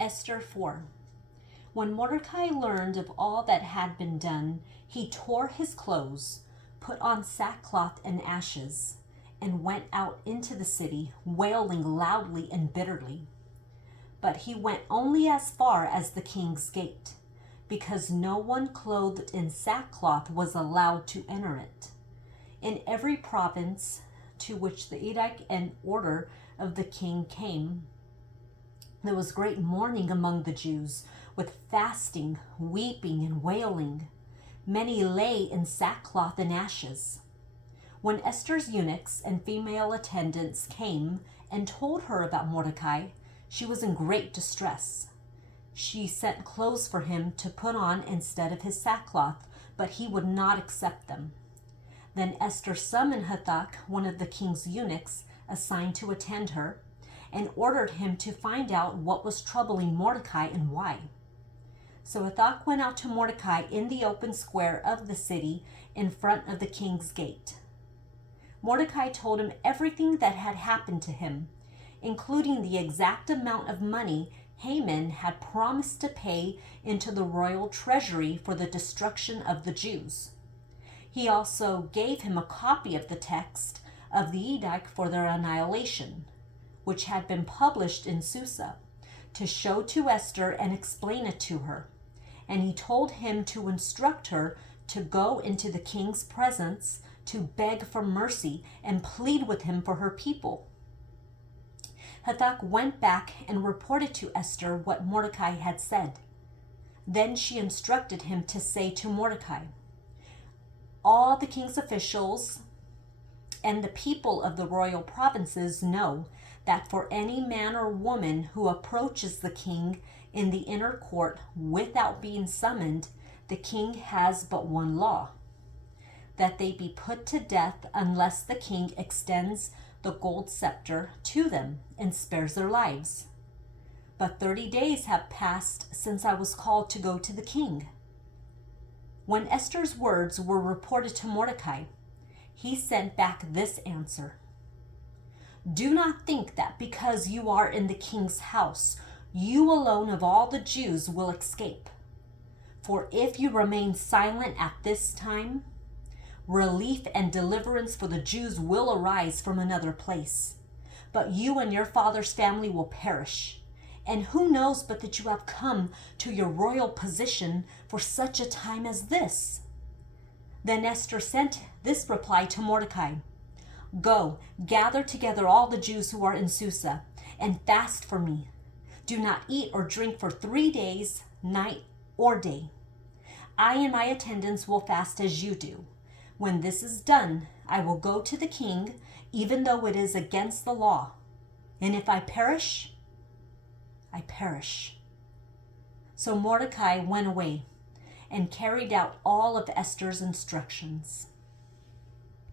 Esther 4. When Mordecai learned of all that had been done, he tore his clothes, put on sackcloth and ashes, and went out into the city, wailing loudly and bitterly. But he went only as far as the king's gate, because no one clothed in sackcloth was allowed to enter it. In every province to which the edict and order of the king came, there was great mourning among the Jews, with fasting, weeping, and wailing. Many lay in sackcloth and ashes. When Esther's eunuchs and female attendants came and told her about Mordecai, she was in great distress. She sent clothes for him to put on instead of his sackcloth, but he would not accept them. Then Esther summoned Hathach, one of the king's eunuchs assigned to attend her, and ordered him to find out what was troubling Mordecai and why. So Hathach went out to Mordecai in the open square of the city in front of the king's gate. Mordecai told him everything that had happened to him, including the exact amount of money Haman had promised to pay into the royal treasury for the destruction of the Jews. He also gave him a copy of the text of the edict for their annihilation, which had been published in Susa, to show to Esther and explain it to her. And he told him to instruct her to go into the king's presence to beg for mercy and plead with him for her people. Hathach went back and reported to Esther what Mordecai had said. Then she instructed him to say to Mordecai, "All the king's officials and the people of the royal provinces know that for any man or woman who approaches the king in the inner court without being summoned, the king has but one law: that they be put to death unless the king extends the gold scepter to them and spares their lives. But 30 days have passed since I was called to go to the king." When Esther's words were reported to Mordecai, he sent back this answer: "Do not think that because you are in the king's house, you alone of all the Jews will escape. For if you remain silent at this time, relief and deliverance for the Jews will arise from another place. But you and your father's family will perish. And who knows but that you have come to your royal position for such a time as this?" Then Esther sent this reply to Mordecai: "Go, gather together all the Jews who are in Susa, and fast for me. Do not eat or drink for 3 days, night or day. I and my attendants will fast as you do. When this is done, I will go to the king, even though it is against the law. And if I perish, I perish." So Mordecai went away and carried out all of Esther's instructions.